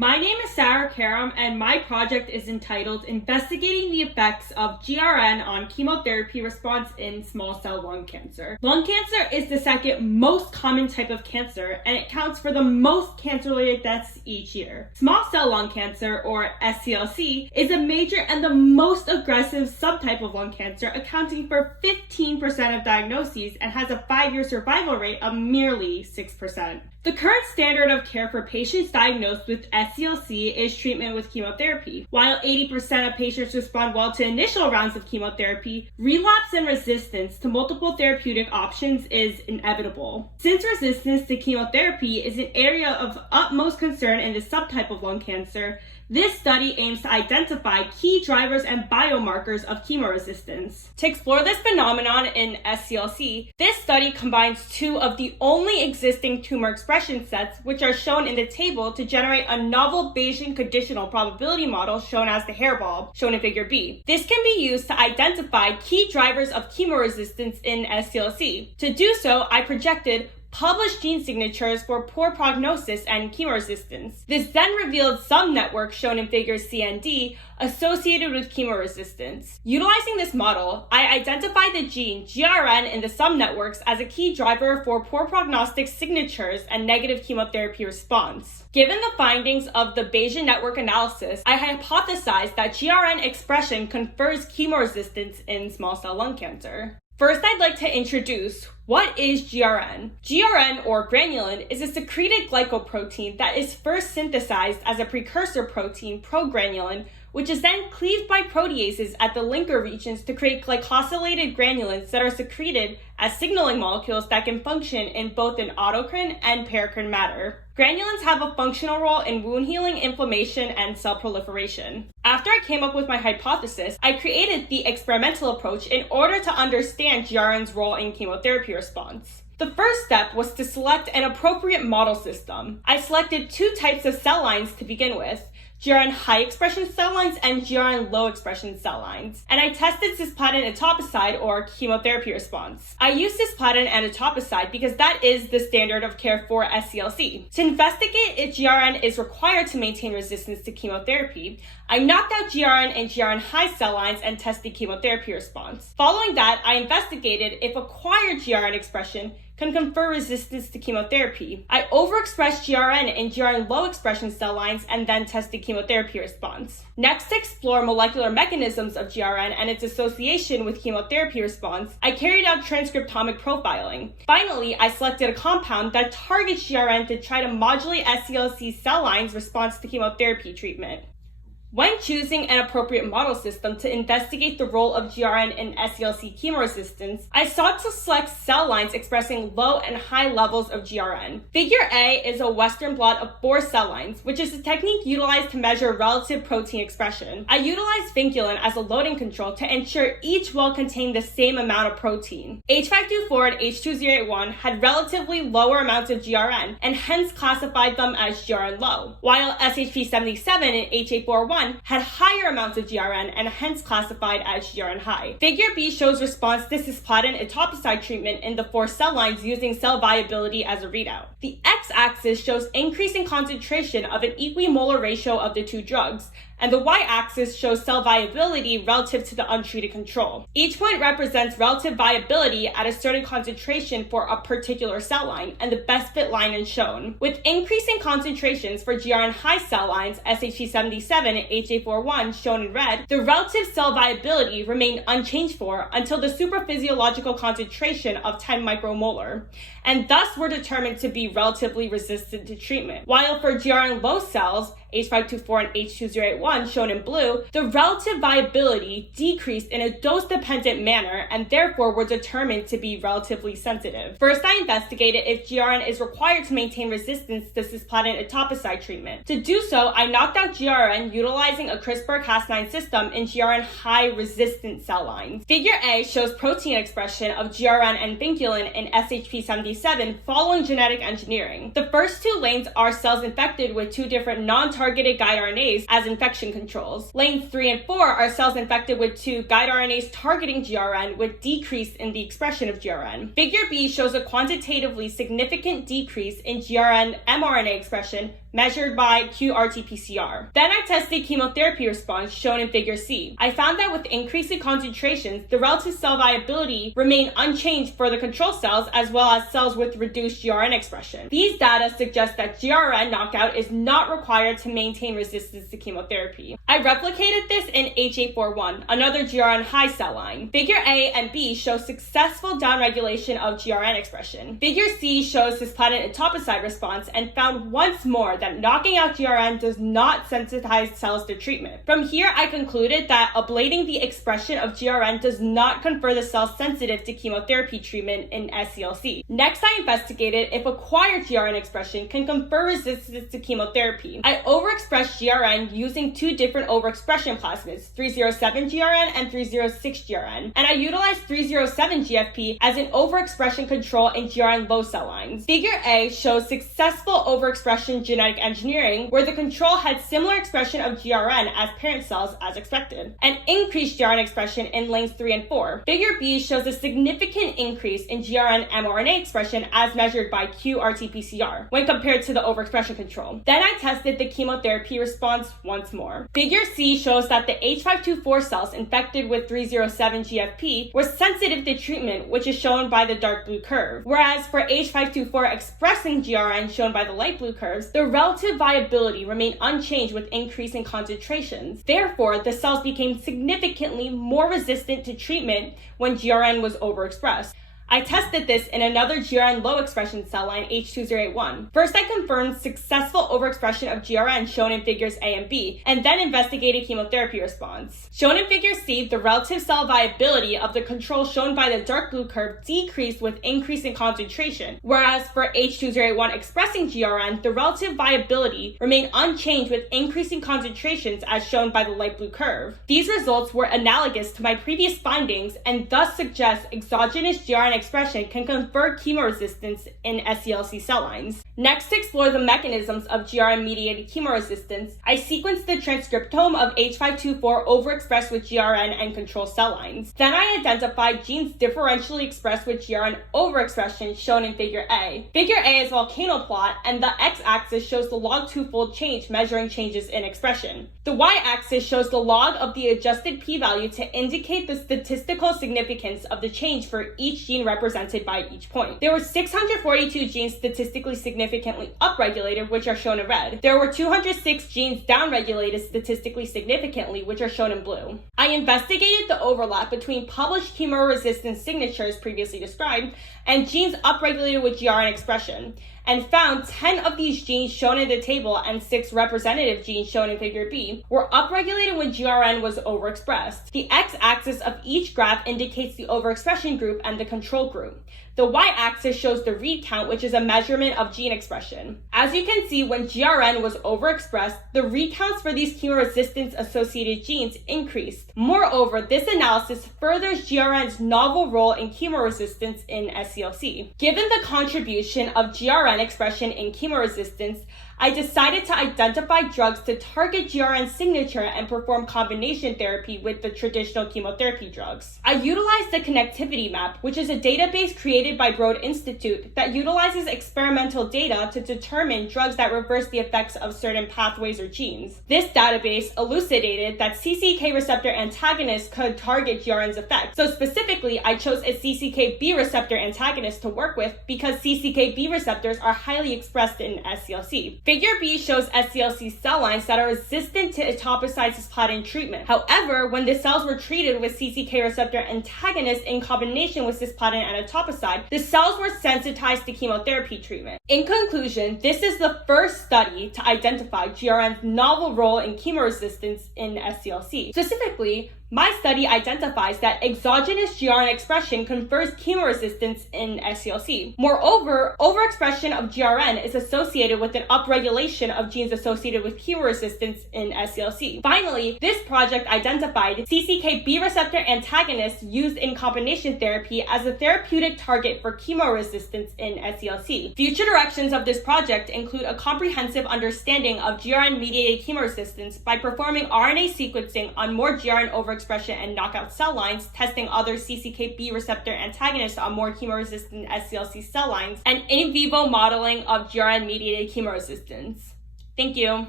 My name is Karam, and my project is entitled Investigating the Effects of GRN on Chemotherapy Response in Small Cell Lung Cancer. Lung cancer is the second most common type of cancer, and it accounts for the most cancer-related deaths each year. Small cell lung cancer, or SCLC, is a major and the most aggressive subtype of lung cancer, accounting for 15% of diagnoses and has a 5-year survival rate of merely 6%. The current standard of care for patients diagnosed with SCLC is treatment with chemotherapy. While 80% of patients respond well to initial rounds of chemotherapy, relapse and resistance to multiple therapeutic options is inevitable. Since resistance to chemotherapy is an area of utmost concern in this subtype of lung cancer, this study aims to identify key drivers and biomarkers of chemoresistance. To explore this phenomenon in SCLC, this study combines two of the only existing tumor expression sets, which are shown in the table, to generate a novel Bayesian conditional probability model shown as the hairball, shown in Figure B. This can be used to identify key drivers of chemoresistance in SCLC. To do so, I projected published gene signatures for poor prognosis and chemoresistance. This then revealed some networks shown in figures C and D associated with chemoresistance. Utilizing this model, I identified the gene GRN in the sum networks as a key driver for poor prognostic signatures and negative chemotherapy response. Given the findings of the Bayesian network analysis, I hypothesized that GRN expression confers chemoresistance in small cell lung cancer. First, I'd like to introduce what is GRN. GRN, or granulin, is a secreted glycoprotein that is first synthesized as a precursor protein, progranulin, which is then cleaved by proteases at the linker regions to create glycosylated granulins that are secreted as signaling molecules that can function in both an autocrine and paracrine matter. Granulins have a functional role in wound healing, inflammation, and cell proliferation. After I came up with my hypothesis, I created the experimental approach in order to understand GRN's role in chemotherapy response. The first step was to select an appropriate model system. I selected two types of cell lines to begin with: GRN high expression cell lines and GRN low expression cell lines. And I tested cisplatin-etoposide, or chemotherapy response. I used cisplatin and etoposide because that is the standard of care for SCLC. To investigate if GRN is required to maintain resistance to chemotherapy, I knocked out GRN and GRN high cell lines and tested chemotherapy response. Following that, I investigated if acquired GRN expression can confer resistance to chemotherapy. I overexpressed GRN and GRN low expression cell lines and then tested chemotherapy response. Next, to explore molecular mechanisms of GRN and its association with chemotherapy response, I carried out transcriptomic profiling. Finally, I selected a compound that targets GRN to try to modulate SCLC cell lines' response to chemotherapy treatment. When choosing an appropriate model system to investigate the role of GRN in SCLC chemoresistance, I sought to select cell lines expressing low and high levels of GRN. Figure A is a Western blot of 4 cell lines, which is a technique utilized to measure relative protein expression. I utilized vinculin as a loading control to ensure each well contained the same amount of protein. H524 and H2081 had relatively lower amounts of GRN and hence classified them as GRN low, while SHP77 and HA41 had higher amounts of GRN and hence classified as GRN high. Figure B shows response to cisplatin-etoposide treatment in the 4 cell lines using cell viability as a readout. The x-axis shows increase in concentration of an equimolar ratio of the two drugs, and the y-axis shows cell viability relative to the untreated control. Each point represents relative viability at a certain concentration for a particular cell line, and the best fit line is shown. With increasing concentrations for GRN high cell lines, SHP77 and HA41 shown in red, the relative cell viability remained unchanged for until the supraphysiological concentration of 10 micromolar, and thus were determined to be relatively resistant to treatment. While for GRN low cells, H524 and H2081 shown in blue, the relative viability decreased in a dose-dependent manner and therefore were determined to be relatively sensitive. First, I investigated if GRN is required to maintain resistance to cisplatin-etoposide treatment. To do so, I knocked out GRN utilizing a CRISPR-Cas9 system in GRN high resistant cell lines. Figure A shows protein expression of GRN and vinculin in SHP77 following genetic engineering. The first 2 lanes are cells infected with 2 different non-targeted guide RNAs as infection controls. Lanes 3 and 4 are cells infected with 2 guide RNAs targeting GRN with decrease in the expression of GRN. Figure B shows a quantitatively significant decrease in GRN mRNA expression measured by qRT-PCR. Then I tested chemotherapy response shown in figure C. I found that with increasing concentrations, the relative cell viability remained unchanged for the control cells as well as cells with reduced GRN expression. These data suggest that GRN knockout is not required to maintain resistance to chemotherapy. I replicated this in H841, another GRN high cell line. Figure A and B show successful downregulation of GRN expression. Figure C shows cisplatin-etoposide response and found once more that knocking out GRN does not sensitize cells to treatment. From here, I concluded that ablating the expression of GRN does not confer the cells sensitive to chemotherapy treatment in SCLC. Next, I investigated if acquired GRN expression can confer resistance to chemotherapy. I overexpressed GRN using two different overexpression plasmids, 307 GRN and 306 GRN, and I utilized 307 GFP as an overexpression control in GRN low cell lines. Figure A shows successful overexpression genetic engineering where the control had similar expression of GRN as parent cells as expected, and increased GRN expression in lanes 3 and 4. Figure B shows a significant increase in GRN mRNA expression as measured by qRT-PCR when compared to the overexpression control. Then I tested the chemotherapy response once more. Figure C shows that the H524 cells infected with 307 GFP were sensitive to treatment, which is shown by the dark blue curve, whereas for H524 expressing GRN shown by the light blue curves, the relative viability remained unchanged with increasing concentrations. Therefore, the cells became significantly more resistant to treatment when GRN was overexpressed. I tested this in another GRN low expression cell line, H2081. First, I confirmed successful overexpression of GRN shown in figures A and B, and then investigated chemotherapy response. Shown in figure C, the relative cell viability of the control shown by the dark blue curve decreased with increasing concentration, whereas for H2081 expressing GRN, the relative viability remained unchanged with increasing concentrations as shown by the light blue curve. These results were analogous to my previous findings and thus suggest exogenous GRN expression can confer chemoresistance in SCLC cell lines. Next, to explore the mechanisms of GRN-mediated chemoresistance, I sequenced the transcriptome of H524 overexpressed with GRN and control cell lines. Then I identified genes differentially expressed with GRN overexpression shown in figure A. Figure A is a volcano plot, and the x-axis shows the log two-fold change measuring changes in expression. The y-axis shows the log of the adjusted p-value to indicate the statistical significance of the change for each gene represented by each point. There were 642 genes statistically significantly upregulated, which are shown in red. There were 206 genes downregulated statistically significantly, which are shown in blue. I investigated the overlap between published chemoresistance signatures previously described and genes upregulated with GRN expression, and found 10 of these genes shown in the table and 6 representative genes shown in figure B were upregulated when GRN was overexpressed. The x-axis of each graph indicates the overexpression group and the control group. The y-axis shows the read count, which is a measurement of gene expression. As you can see, when GRN was overexpressed, the read counts for these chemoresistance-associated genes increased. Moreover, this analysis furthers GRN's novel role in chemoresistance in SCLC. Given the contribution of GRN expression in chemoresistance, I decided to identify drugs to target GRN signature and perform combination therapy with the traditional chemotherapy drugs. I utilized the connectivity map, which is a database created by Broad Institute that utilizes experimental data to determine drugs that reverse the effects of certain pathways or genes. This database elucidated that CCK receptor antagonists could target GRN's effect. So specifically, I chose a CCK-B receptor antagonist to work with because CCK-B receptors are highly expressed in SCLC. Figure B shows SCLC cell lines that are resistant to etoposide-cisplatin treatment. However, when the cells were treated with CCK receptor antagonists in combination with cisplatin and etoposide, the cells were sensitized to chemotherapy treatment. In conclusion, this is the first study to identify GRN's novel role in chemoresistance in SCLC. Specifically, my study identifies that exogenous GRN expression confers chemoresistance in SCLC. Moreover, overexpression of GRN is associated with an upregulation of genes associated with chemoresistance in SCLC. Finally, this project identified CCK-B receptor antagonists used in combination therapy as a therapeutic target for chemoresistance in SCLC. Future directions of this project include a comprehensive understanding of GRN-mediated chemoresistance by performing RNA sequencing on more GRN overexpression and knockout cell lines, testing other CCK-B receptor antagonists on more chemoresistant SCLC cell lines, and in vivo modeling of GRN-mediated chemoresistance. Thank you.